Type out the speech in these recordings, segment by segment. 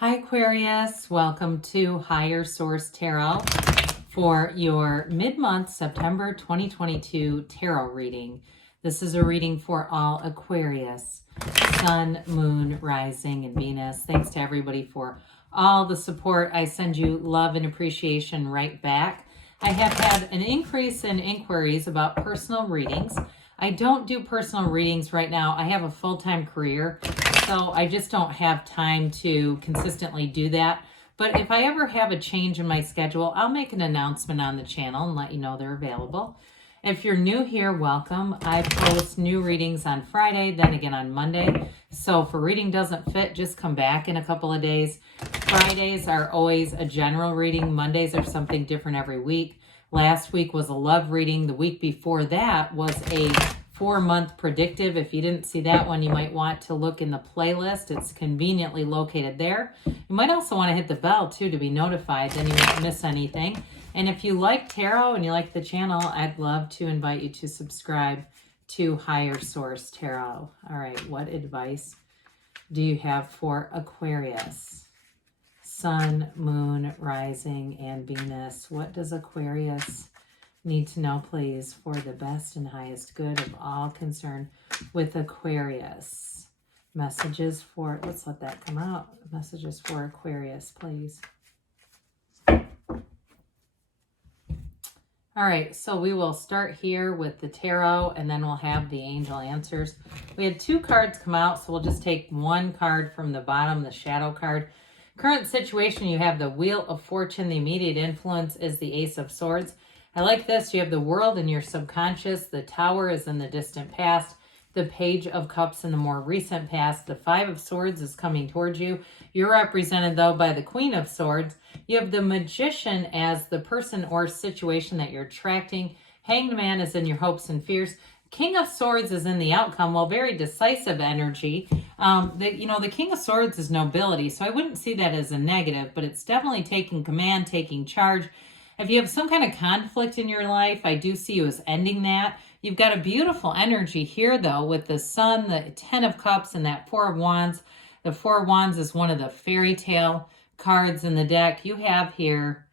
Hi Aquarius, welcome to Higher Source Tarot for your mid-month September 2022 tarot reading. This is a reading for all Aquarius, Sun, Moon, Rising, and Venus. Thanks to everybody for all the support. I send you love and appreciation right back. I have had an increase in inquiries about personal readings. I don't do personal readings right now. I have a full-time career, so I just don't have time to consistently do that. But if I ever have a change in my schedule, I'll make an announcement on the channel and let you know they're available. If you're new here, welcome. I post new readings on Friday, then again on Monday. So if a reading doesn't fit, just come back in a couple of days. Fridays are always a general reading. Mondays are something different every week. Last week was a love reading. The week before that was a 4-month predictive. If you didn't see that one, you might want to look in the playlist. It's conveniently located there. You might also want to hit the bell too to be notified, then you won't miss anything. And if you like tarot and you like the channel, I'd love to invite you to subscribe to Higher Source Tarot. All right, what advice do you have for Aquarius? Sun, Moon, Rising, and Venus. What does Aquarius need to know, please, for the best and highest good of all concerned with Aquarius? Messages for, let's let that come out. Messages for Aquarius, please. All right, so we will start here with the tarot, and then we'll have the angel answers. We had 2 cards come out, so we'll just take 1 card from the bottom, the shadow card. Current situation, you have the Wheel of Fortune. The immediate influence is the Ace of Swords. I like this. You have the World in your subconscious. The Tower is in the distant past. The Page of Cups in the more recent past. The 5 of Swords is coming towards you. You're represented, though, by the Queen of Swords. You have the Magician as the person or situation that you're attracting. Hanged Man is in your hopes and fears. King of Swords is in the outcome. Well, very decisive energy. The King of Swords is nobility, so I wouldn't see that as a negative, but it's definitely taking command, taking charge. If you have some kind of conflict in your life, I do see you as ending that. You've got a beautiful energy here, though, with the Sun, the 10 of Cups, and that 4 of Wands. The 4 of Wands is one of the fairy tale cards in the deck. You have here,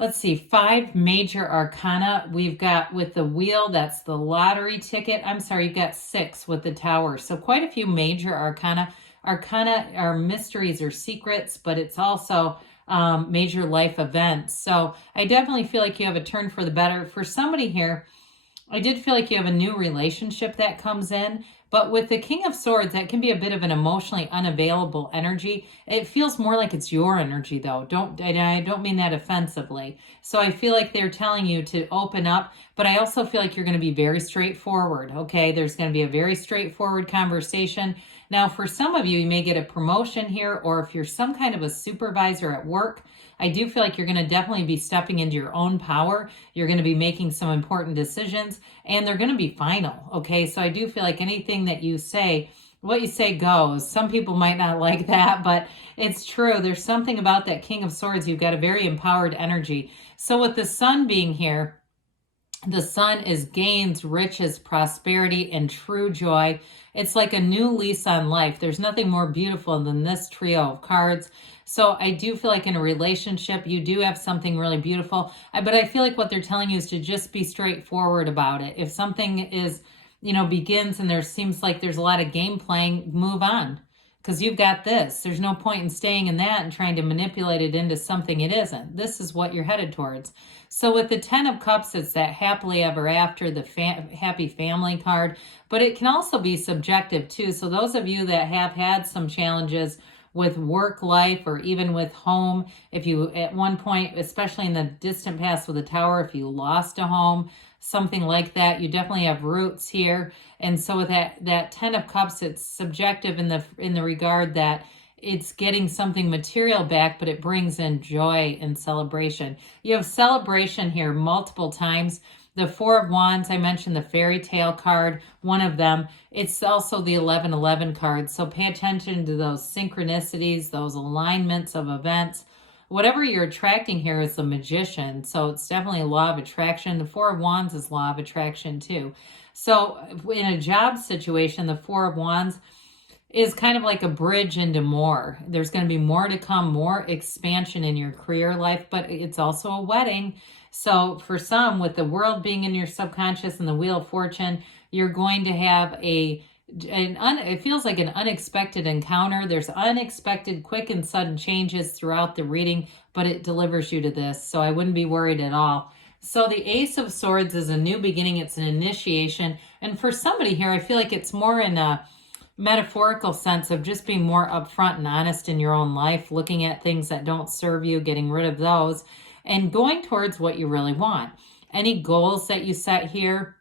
let's see, 5 major arcana. We've got with the wheel, that's the lottery ticket. I'm sorry, you've got 6 with the Tower. So quite a few major arcana. Arcana are mysteries or secrets, but it's also major life events. So I definitely feel like you have a turn for the better. For somebody here, I did feel like you have a new relationship that comes in. But with the King of Swords, that can be a bit of an emotionally unavailable energy. It feels more like it's your energy, though. I don't mean that offensively. So I feel like they're telling you to open up, but I also feel like you're going to be very straightforward, okay? There's going to be a very straightforward conversation. Now, for some of you, you may get a promotion here, or if you're some kind of a supervisor at work, I do feel like you're going to definitely be stepping into your own power. You're going to be making some important decisions, and they're going to be final, okay? So I do feel like anything that you say, what you say goes. Some people might not like that, but it's true. There's something about that King of Swords. You've got a very empowered energy. So with the Sun being here, the Sun is gains, riches, prosperity, and true joy. It's like a new lease on life. There's nothing more beautiful than this trio of cards. So I do feel like in a relationship, you do have something really beautiful. But I feel like what they're telling you is to just be straightforward about it. If something is, begins and there seems like there's a lot of game playing, move on. Because you've got this. There's no point in staying in that and trying to manipulate it into something it isn't. This is what you're headed towards. So with the 10 of Cups, it's that happily ever after, the happy family card. But it can also be subjective too. So those of you that have had some challenges with work life or even with home, if you at one point, especially in the distant past with the Tower, if you lost a home, something like that, you definitely have roots here. And so with that 10 of Cups, it's subjective in the regard that it's getting something material back, but it brings in joy and celebration. You have celebration here multiple times. The 4 of Wands, I mentioned the fairy tale card, one of them. It's also the 1111 card. So pay attention to those synchronicities, those alignments of events. Whatever you're attracting here is the Magician. So it's definitely a law of attraction. The 4 of Wands is law of attraction too. So in a job situation, the 4 of Wands, is kind of like a bridge into more. There's going to be more to come, more expansion in your career life, but it's also a wedding. So for some, with the world being in your subconscious and the Wheel of Fortune, you're going to have it feels like an unexpected encounter. There's unexpected, quick and sudden changes throughout the reading, but it delivers you to this. So I wouldn't be worried at all. So the Ace of Swords is a new beginning. It's an initiation. And for somebody here, I feel like it's more in a metaphorical sense of just being more upfront and honest in your own life, looking at things that don't serve you, getting rid of those, and going towards what you really want. Any goals that you set here,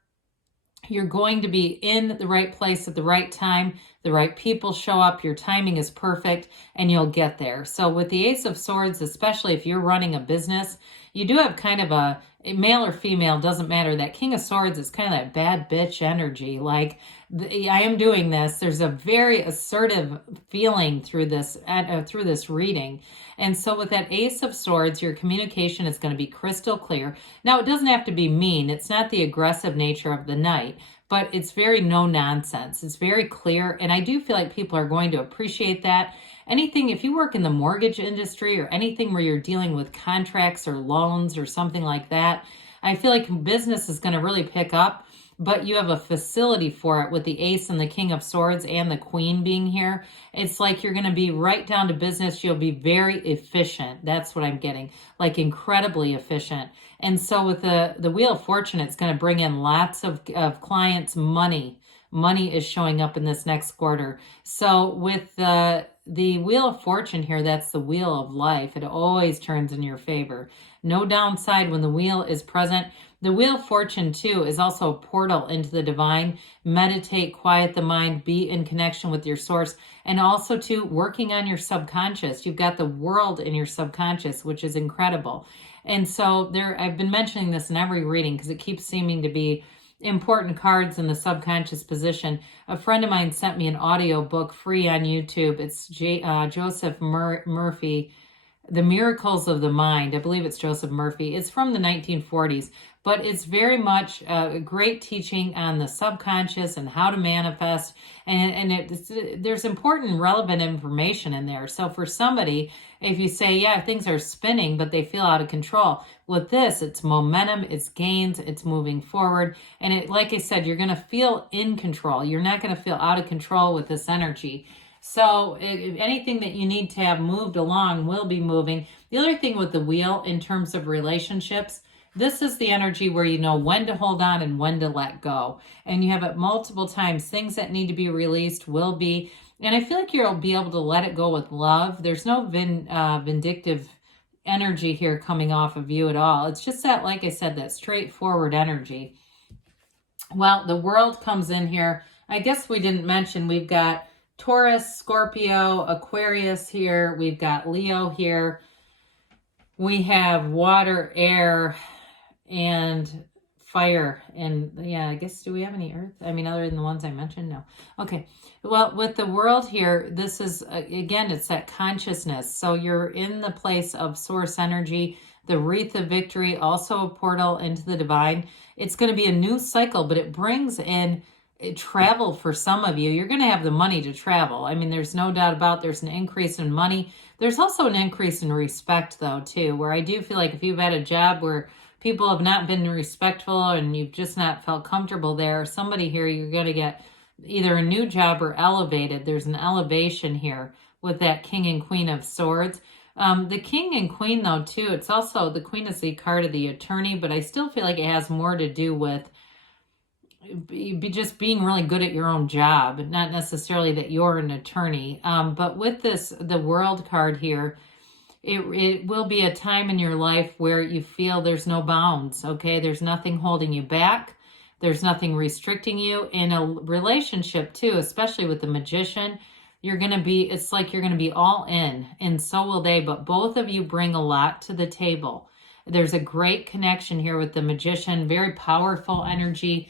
you're going to be in the right place at the right time. The right people show up. Your timing is perfect and you'll get there. So with the Ace of Swords, especially if you're running a business, you do have kind of a male or female, doesn't matter. That King of Swords is kind of that bad bitch energy. Like, I am doing this. There's a very assertive feeling through this reading. And so with that Ace of Swords, your communication is going to be crystal clear. Now, it doesn't have to be mean. It's not the aggressive nature of the Knight, but it's very no nonsense. It's very clear. And I do feel like people are going to appreciate that. Anything, if you work in the mortgage industry or anything where you're dealing with contracts or loans or something like that, I feel like business is going to really pick up, but you have a facility for it with the Ace and the King of Swords and the Queen being here. It's like you're going to be right down to business. You'll be very efficient. That's what I'm getting, like incredibly efficient. And so with the Wheel of Fortune, it's going to bring in lots of clients' money. Money is showing up in this next quarter. So with the Wheel of Fortune here, that's the wheel of life. It always turns in your favor. No downside when the wheel is present. The Wheel of Fortune, too, is also a portal into the divine. Meditate, quiet the mind, be in connection with your source, and also, too, working on your subconscious. You've got the world in your subconscious, which is incredible. And so I've been mentioning this in every reading because it keeps seeming to be important cards in the subconscious position. A friend of mine sent me an audio book free on YouTube. It's Joseph Murphy, The Miracles of the Mind. I believe it's Joseph Murphy. It's from the 1940s, but it's very much a great teaching on the subconscious and how to manifest. And there's important, relevant information in there. So for somebody, if you say, yeah, things are spinning, but they feel out of control, with this, it's momentum, it's gains, it's moving forward. And like I said, you're going to feel in control. You're not going to feel out of control with this energy. So if anything that you need to have moved along will be moving. The other thing with the wheel in terms of relationships, this is the energy where you know when to hold on and when to let go. And you have it multiple times. Things that need to be released will be. And I feel like you'll be able to let it go with love. There's no vindictive energy here coming off of you at all. It's just that, like I said, that straightforward energy. Well, the world comes in here. I guess we didn't mention we've got Taurus, Scorpio, Aquarius here. We've got Leo here. We have water, air, and fire. And yeah, I guess, do we have any earth? I mean, other than the ones I mentioned? No. Okay. Well, with the world here, this is, again, it's that consciousness. So you're in the place of source energy, the wreath of victory, also a portal into the divine. It's going to be a new cycle, but it brings in travel for some of you. You're going to have the money to travel. I mean, there's no doubt about there's an increase in money. There's also an increase in respect, though, too, where I do feel like if you've had a job where people have not been respectful and you've just not felt comfortable there, somebody here, you're going to get either a new job or elevated. There's an elevation here with that King and Queen of Swords. The King and Queen, though, too, it's also, the Queen is the card of the attorney, but I still feel like it has more to do with just being really good at your own job, not necessarily that you're an attorney. But with this, the World card here, it will be a time in your life where you feel there's no bounds, okay? There's nothing holding you back. There's nothing restricting you. In a relationship, too, especially with the Magician, it's like you're going to be all in, and so will they, but both of you bring a lot to the table. There's a great connection here with the Magician, very powerful energy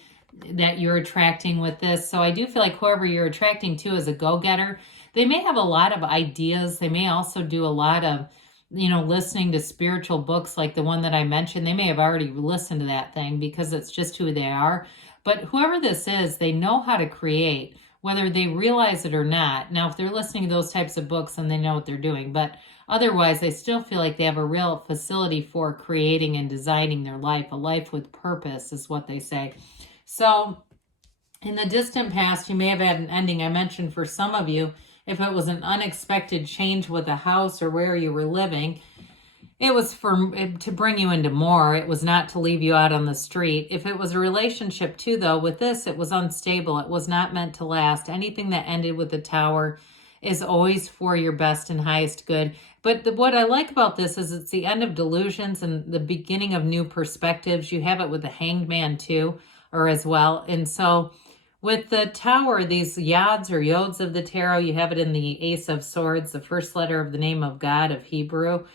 that you're attracting with this. So I do feel like whoever you're attracting to is a go-getter. They may have a lot of ideas. They may also do a lot of, listening to spiritual books like the one that I mentioned. They may have already listened to that thing because it's just who they are. But whoever this is, they know how to create whether they realize it or not. Now, if they're listening to those types of books, then they know what they're doing. But otherwise, I still feel like they have a real facility for creating and designing their life. A life with purpose is what they say. So in the distant past, you may have had an ending. I mentioned for some of you, if it was an unexpected change with a house or where you were living, it was to bring you into more. It was not to leave you out on the street. If it was a relationship too, though, with this, it was unstable. It was not meant to last. Anything that ended with the Tower is always for your best and highest good. But what I like about this is it's the end of delusions and the beginning of new perspectives. You have it with the Hanged Man too, or as well. And so with the Tower, these yods or yods of the tarot, you have it in the Ace of Swords, the first letter of the name of God of Hebrew.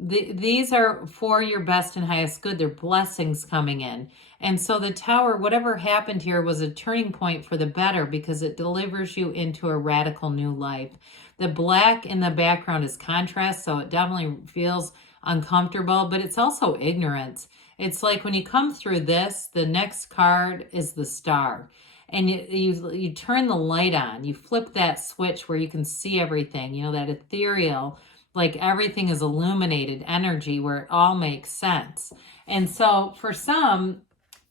These are for your best and highest good. They're blessings coming in. And so the Tower, whatever happened here, was a turning point for the better because it delivers you into a radical new life. The black in the background is contrast, so it definitely feels uncomfortable, but it's also ignorance. It's like when you come through this, the next card is the Star. And you turn the light on. You flip that switch where you can see everything, you know, that ethereal, like everything is illuminated energy where it all makes sense. And so for some,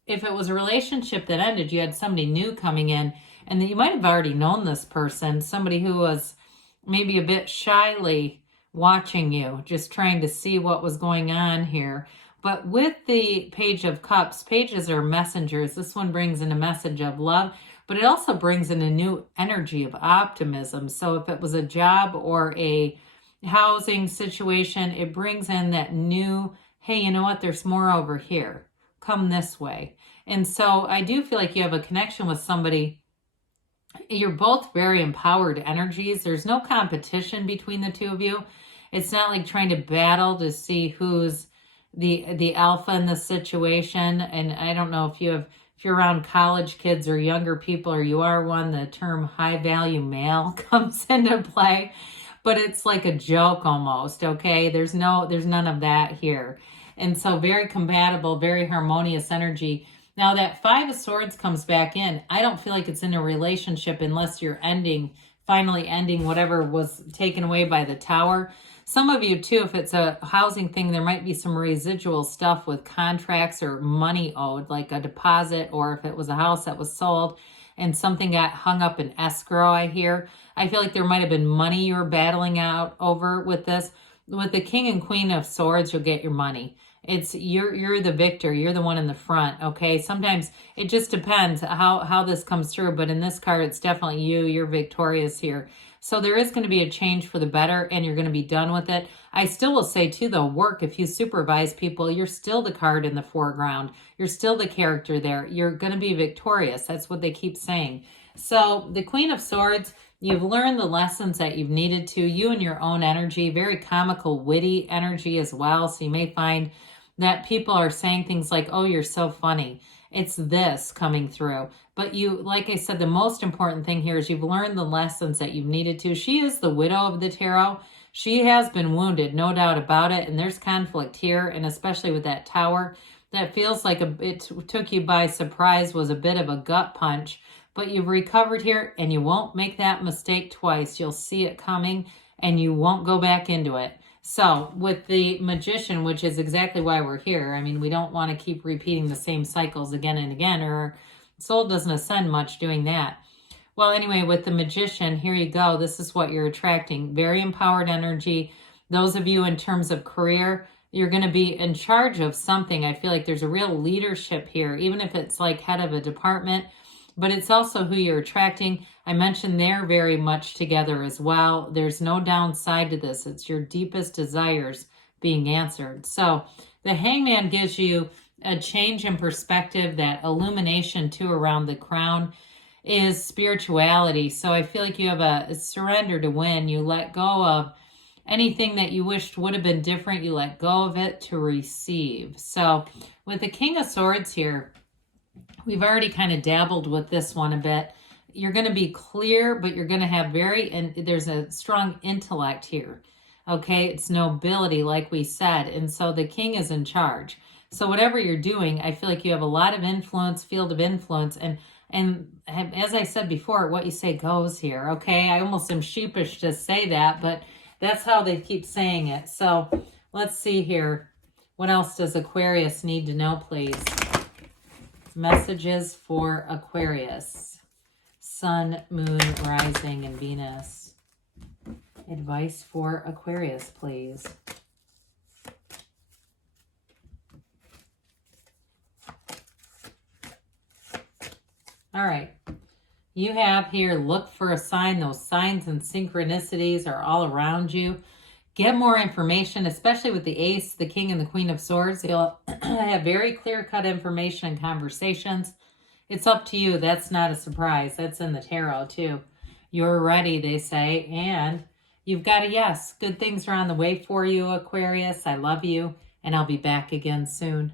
if it was a relationship that ended, you had somebody new coming in, and that you might have already known this person, somebody who was maybe a bit shyly watching you, just trying to see what was going on here. But with the Page of Cups, pages are messengers. This one brings in a message of love, but it also brings in a new energy of optimism. So if it was a job or a housing situation, it brings in that new, hey, you know what, there's more over here. Come this way. And so I do feel like you have a connection with somebody. You're both very empowered energies. There's no competition between the two of you. It's not like trying to battle to see who's the alpha in the situation. And I don't know if you're around college kids or younger people, or you are one, the term high value male comes into play, but it's like a joke almost. Okay. There's none of that here. And so very compatible, very harmonious energy. Now that Five of Swords comes back in, I don't feel like it's in a relationship unless you're finally ending whatever was taken away by the Tower. Some of you too, if it's a housing thing, there might be some residual stuff with contracts or money owed, like a deposit, or if it was a house that was sold and something got hung up in escrow, I hear. I feel like there might have been money you were battling out over with this. With the King and Queen of Swords, you'll get your money. It's you're the victor. You're the one in the front, okay? Sometimes it just depends how this comes through, but in this card, it's definitely you. You're victorious here. So there is going to be a change for the better, and you're going to be done with it. I still will say, too, though, work, if you supervise people, you're still the card in the foreground. You're still the character there. You're going to be victorious. That's what they keep saying. So the Queen of Swords, you've learned the lessons that you've needed to. You and your own energy, very comical, witty energy as well. So you may find that people are saying things like, oh, you're so funny. It's this coming through. But you, like I said, the most important thing here is you've learned the lessons that you've needed to. She is the widow of the tarot. She has been wounded, no doubt about it. And there's conflict here. And especially with that Tower, that feels like it took you by surprise, was a bit of a gut punch. But you've recovered here, and you won't make that mistake twice. You'll see it coming, and you won't go back into it. So with the Magician, which is exactly why we're here, I mean, we don't want to keep repeating the same cycles again and again, or our soul doesn't ascend much doing that. Well, anyway, with the Magician, here you go. This is what you're attracting. Very empowered energy. Those of you in terms of career, you're going to be in charge of something. I feel like there's a real leadership here, even if it's like head of a department, but it's also who you're attracting. I mentioned they're very much together as well. There's no downside to this. It's your deepest desires being answered. So the Hangman gives you a change in perspective. That illumination too around the crown is spirituality. So I feel like you have a surrender to win. You let go of anything that you wished would have been different. You let go of it to receive. So with the King of Swords here, we've already kind of dabbled with this one a bit. You're going to be clear, but you're going to have and there's a strong intellect here. Okay, it's nobility, like we said. And so the king is in charge. So whatever you're doing, I feel like you have a lot of influence, field of influence. And And as I said before, what you say goes here, okay? I almost am sheepish to say that, but that's how they keep saying it. So let's see here. What else does Aquarius need to know, please? Messages for Aquarius. Sun, Moon, Rising, and Venus. Advice for Aquarius, please. All right. You have here, look for a sign. Those signs and synchronicities are all around you. Get more information, especially with the Ace, the King, and the Queen of Swords. You'll have very clear-cut information and conversations. It's up to you. That's not a surprise. That's in the tarot, too. You're ready, they say, and you've got a yes. Good things are on the way for you, Aquarius. I love you, and I'll be back again soon.